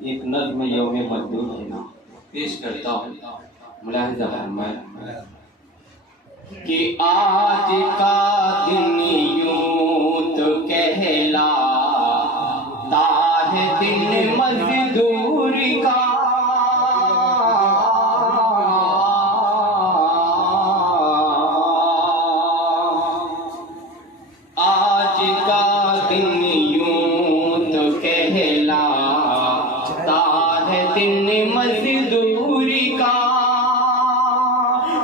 एक नज़्म यौम मजदूर है ना पेश करता हूँ। मुलाहिज़ा फरमाए कि आज का दिन यूं तो कहलाता है दिन मजदूर का। आज का दिन यूं तो कहलाता है दिन मजदूर का,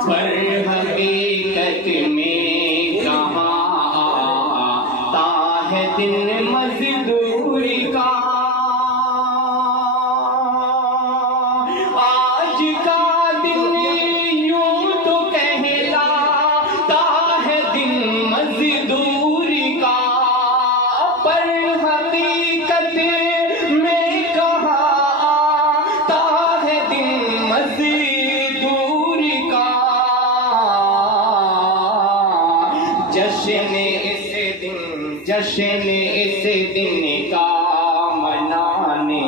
पर हकीकत में कहाँ आता है दिन मजदूर का। आज का दिन यूं तो कहलाता है दिन मजदूर का, पर हकीकत में कहाँ आता है दिन मजदूर का। जश्न इस दिन का मनाने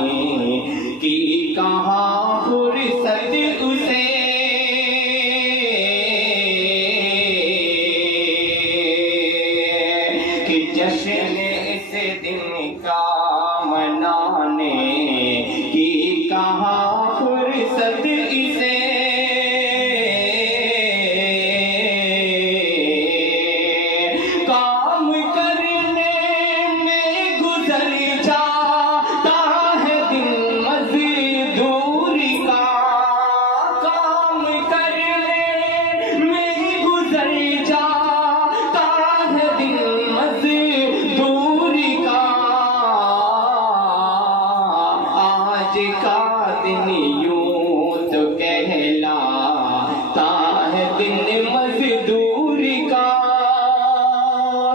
की कहाँ फुर्सत उसे, कि जश्न इस दिन का मनाने की कहाँ फुर्सत इसे। काम करने में गुजर जाता है दिन मजदूर का, काम करने में गुजर जाता है दिन मजदूर का। आज का दिन यूं तो कहलाता है दिन मजदूर का।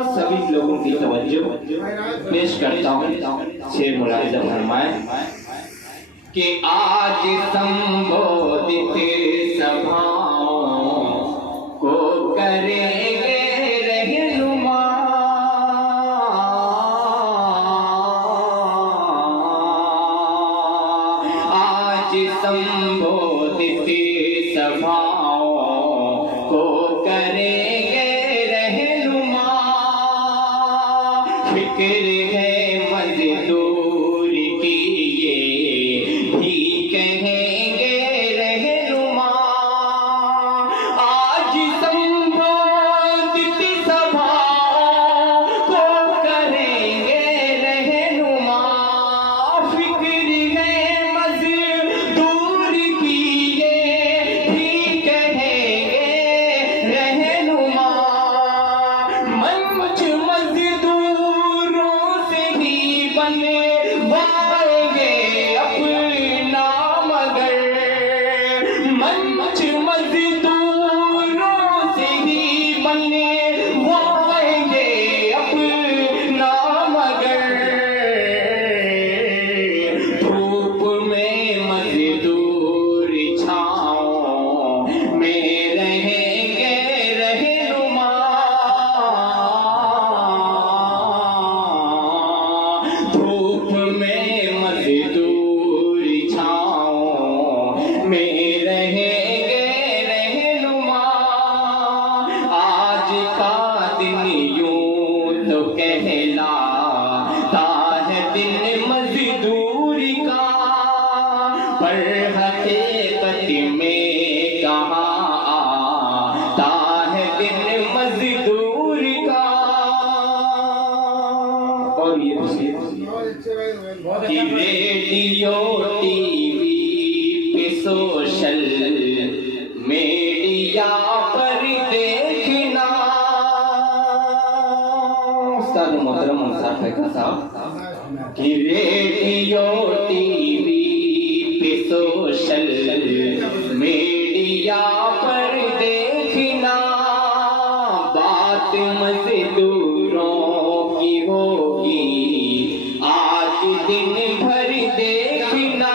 सभी लोगों की तवज्जो पेश करता हूँ। शेर मुलाहिज़ा फरमाए कि आज संबोधित सभाओं को करेंगे रहनुमा, आज संबोधित सभाओं को करेंगे रहनुमा। फिक्र है मजदूर की ये भी कहेंगे रहनुमा। आज संबोधित सभाओं को करेंगे रहनुमा। फिक्र है मजदूर की ये भी कहेंगे रहनुमा। मंच मजदूरों से ही बनवाएंगे अपना मगर, मंच मजदूरों से ही बनवाएंगे अपना मगर। धूप में मजदूर छाँव में रहेंगे रहनुमा। धूप में मजदूर छाँव में रहेंगे रहनुमा। आज का दिन यूं तो कहलाता है दिन मजदूर का, पर हकीकत में कहाँ आता है दिन मजदूर का। और ये कि रेडियो टीवी पे सोशल मीडिया पर देखना, उस्ताद मोहतरम अंसार फैका साहब, कि रेडियो टीवी पे सोशल मीडिया पर देखना। बात मजदूरों की होगी आज दिन भर देखना,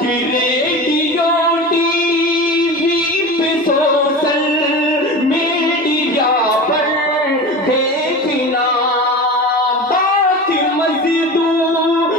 कि रेडियो टीवी पे सोशल मीडिया पर देखना। बात मजदूर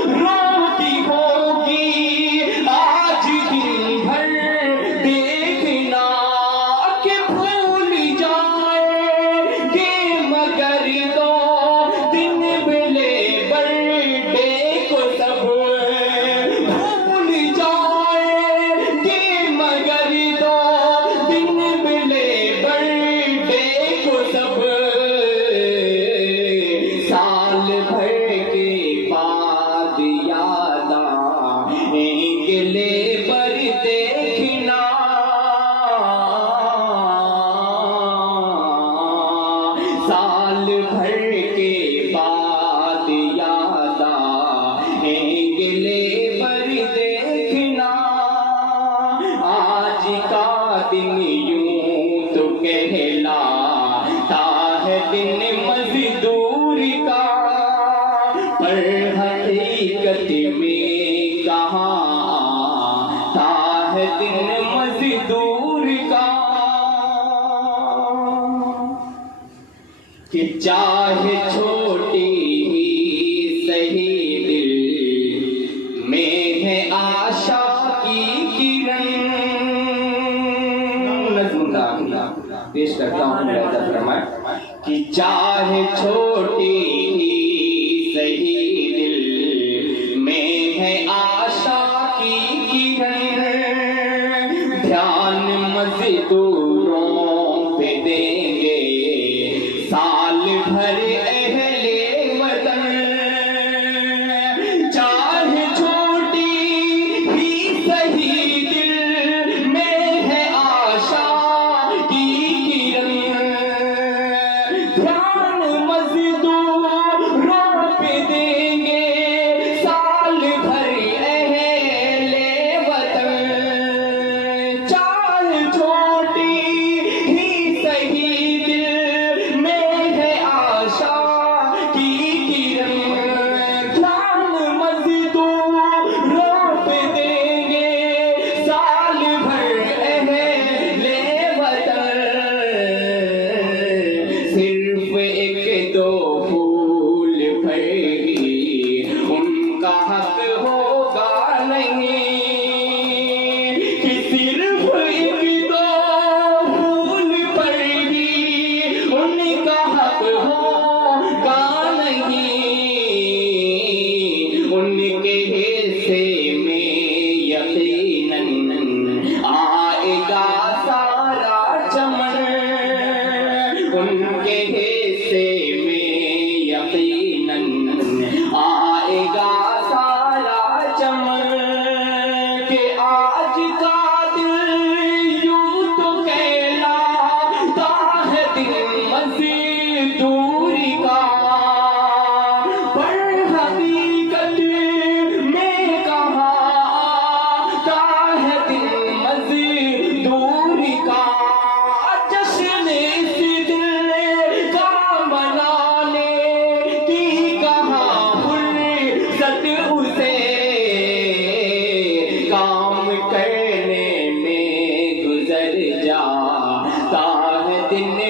चाहे छोटी ही सही दिल में है आशा की किरण। पेश करता हूँ फरमाए कि चाहे छोटी ही सही दिल में है आशा की किरण, ध्यान मजदूरों पे देंगे साल भर अहले वतन। चाहे छोटी ही सही दिल में है आशा की किरण, ध्यान मजदूरों पे देंगे साल भर अहले वतन। चाहे छोटी ही सही दिल में है आशा की किरण, ध्यान मजदूरों पे देंगे साल भर अहले वतन। सिर्फ एक दो फूल पर ही उनका हक होगा नहीं, कि सिर्फ एक दो फूल पर ही उनका हक होगा नहीं। उनके हिस्से में यकीनन आएगा सारा चमन, उनके हिस्से में यकीनन आएगा सारा चमन। कि आज का दिल यूं तो कहलाता है दिल मजदूरी का, पर हकीकत में कहाँ आता है दिल मजदूरी का। जश्न इस दिल का मनाने की कहाँ फुर्सत उसे, काम करने में गुजर जाता है दिन